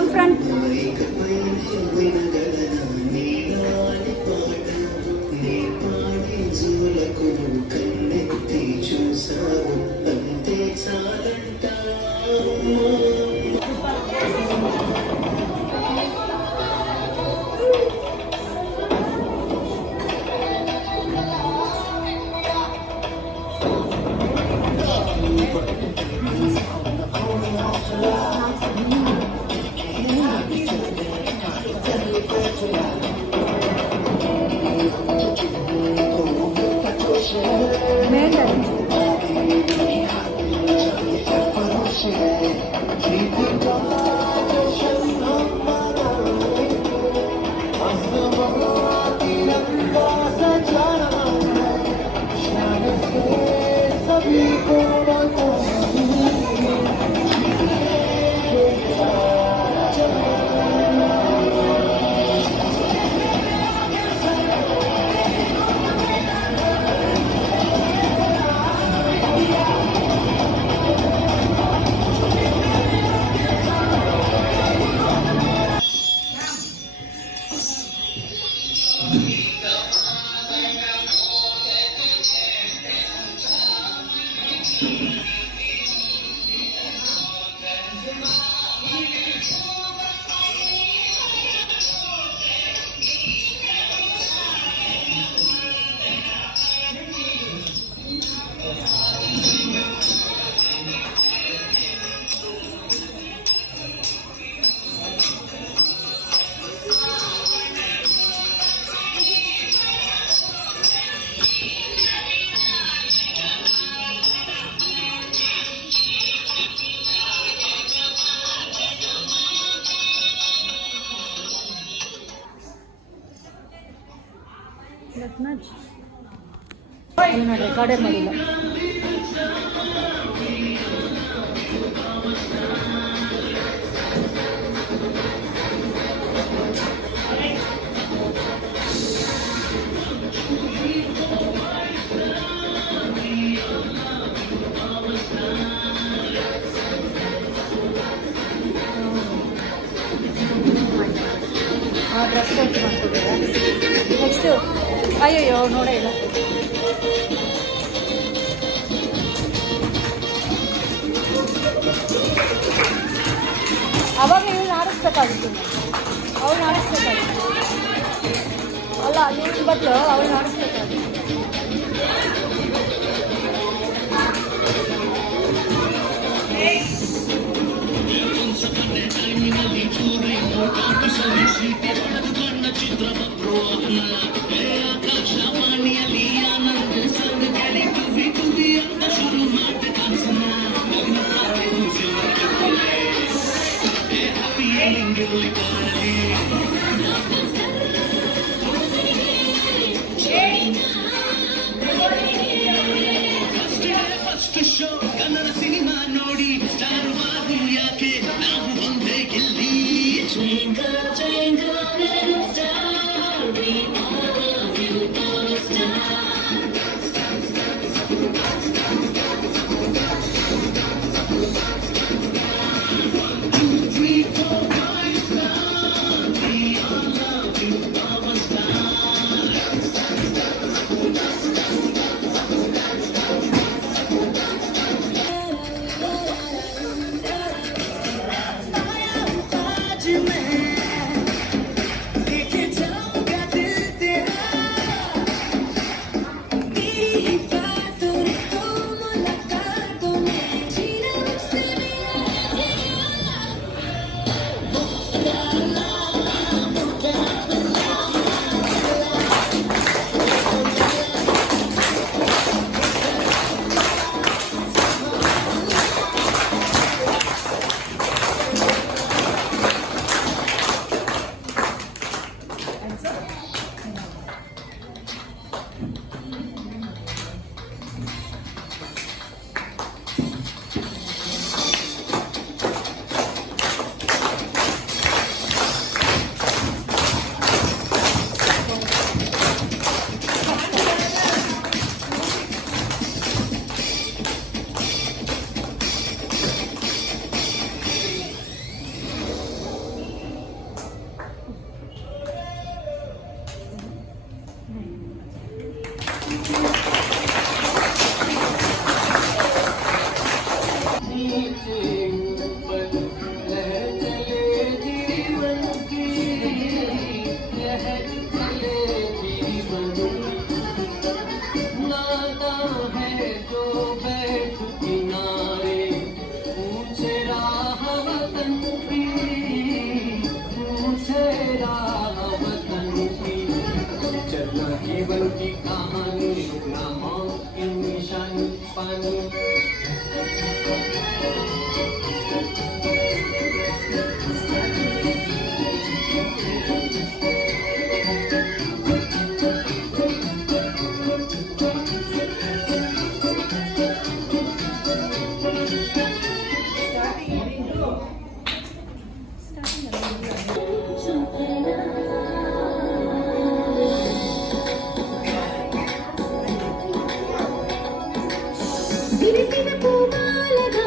Come front. ರೆಕಾರ್ಡೇ ಮಾಡಿಲ್ಲ. Dress coach ಮಾಡ್ತಿದ್ದೀರಾ? Next ಅಯ್ಯಯ್ಯೋ ನೋಡೇ ಇಲ್ಲ. ಅವಾಗ ಇವಳು ಆಡಿಸ್ಬೇಕಾಗಿತ್ತು, ಅವಳು ಆಡಿಸ್ಬೇಕಾಗಿತ್ತು ಅಲ್ಲ, ಇವಳು ಬದಲು ಅವಳು ಆಡಿಸ್ಬೇಕಾಗಿತ್ತು. ಕನ್ನಡ ಸಿನಿಮಾ ನೋಡಿ ಸ್ಟಾರ್ ಯಾಕೆ ನಾವು ಒಂದೇ ಗೆಲ್ಲಿ. जीवन की कहानी ना मौत की निशानी पानी విరిసిన పూమాలగా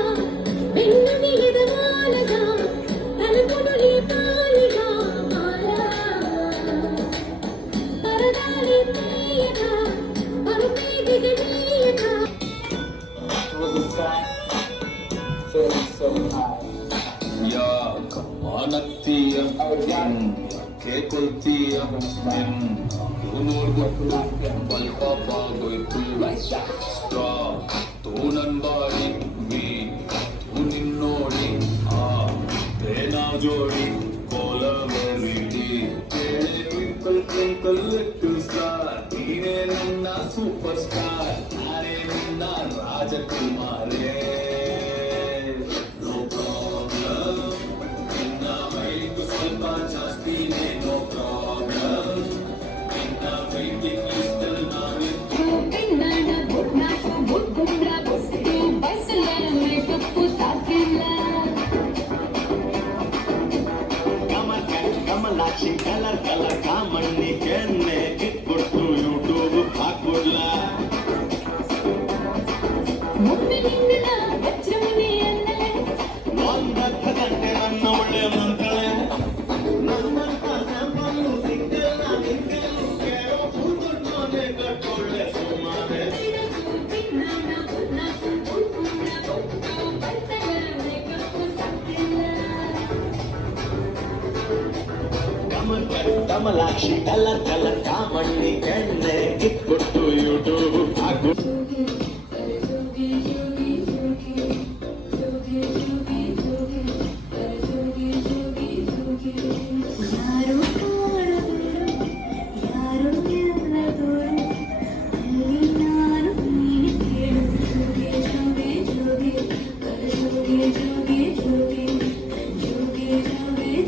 వెన్నుని ఎదవాలగా తలుపును లేపాలిగా మాలా పరదాలి తీయగా పరుపే దిగనీయగా Ya, anaktiya, kekultiya, unur balpa pagoy straw, tunan bari, vi, tunin nodi, pena jodi, kola veriti, twinkle twinkle little star, teene nanna superstar, are nanna rajakumare. Kamalakshi colour colour ಕಾಮಣ್ಣಿ ಕೆನ್ನೆ ಕಿತ್ಕೊಟ್ಟು ಯೂಟ್ಯೂಬ್ ಹಾಕ್ಬಿಡ್ಲ ಒಂದರ್ಧ ಗಂಟೆ ನನ್ನ ಒಳ್ಳೆ ಮಂತ್ರಳೆ ನನ್ನಂತ ಸ್ಯಾಂಪಲ್ಲು ಸಿಕ್ಕಲ್ಲ ನಿಂಗೆಲ್ಲೂ ಕೇಳೋ ಕೂತ್ಕೊಟ್ಟೋನೆ ಕಟ್ಟೊಳ್ಳೆ ಸುಮ್ಮನೆ ಕಮಲಾಕ್ಷಿ ಕಲರ್ ಕಲರ್ ಕಾಮಣ್ಣಿ ಕೆನ್ನೆ ಕಿತ್ಕೊಟ್ಟು ಯೂಟ್ಯೂಬ್ ಹಾಕ್ಬಿಟ್ಟು ಯಾರು ಕಾಣದರು ಯಾರು ಎಲ್ಲದರು ಅಲ್ಲಿ ನಾನು ನೀನು ಕೇಳು ಜೋಗಿ ಜೋಗಿ ಜೋಗಿ ಜೋಗಿ ಜೋಗಿ ಜೋಗಿ ಜೋಗಿ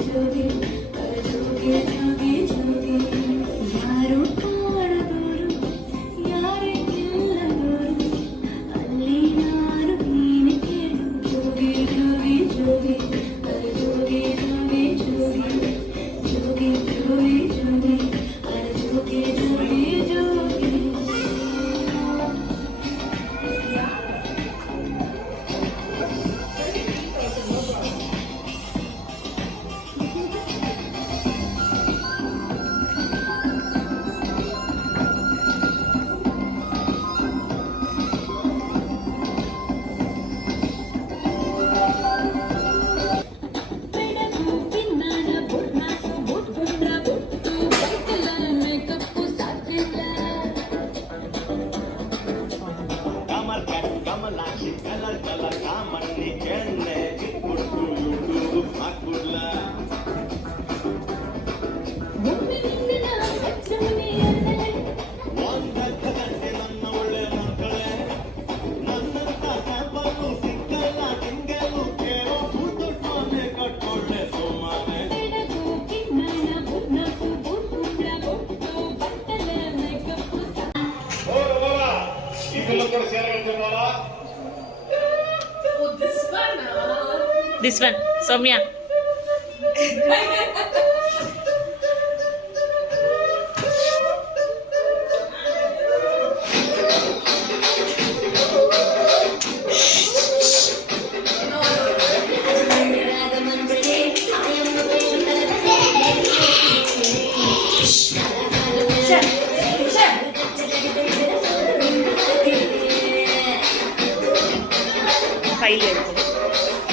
ಜೋಗಿ ಜೋಗಿ ಜೋಗಿ ಜೋಗಿ ಜೋಗಿ ಯಾರು ಕಾಣದರು ಯಾರು ಎಲ್ಲದರು ಅಲ್ಲಿ ನಾನು ನೀನು ಕೇಳು ಜೋಗಿ ಜೋಗಿ ಜೋಗಿ ಜೋಗಿ ಜೋಗಿ ಜೋಗಿ ಜೋಗಿ ಜೋಗಿ ಜೋಗಿ ಜೋಗಿ ಜೋಗಿ ಜೋಗಿ ಕಮಲಾಕ್ಷಿ ಕಲರ್ ಕಲರ್ ಕಾಮಣ್ಣಿ ಕೆನ್ನೆ ಕಿತ್ಕೊಟ್ಟು ಯೂಟ್ಯೂಬ್ ಹಾಕ್ಬಿಡ್ಲ ಒಂದರ್ಧ ಗಂಟೆ ನನ್ನ ಒಳ್ಳೆ ಮಕ್ಕಳೇ ನನ್ನಂತ ಸ್ಯಾಂಪಲ್ಲು ಸಿಕ್ಕಲ್ಲ ನಿಂಗೆಲ್ಲೂ ಕೇಳೋ ಕೂತ್ಕೊಟ್ಟೋನೆ ಕಟ್ಟೊಳ್ಳೆ ಸುಮ್ಮನೆ This one, Soumya. File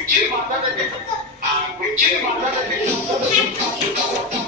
కుర్చీని మాట్లాడండి ఆ కుర్చీని మాట్లాడండి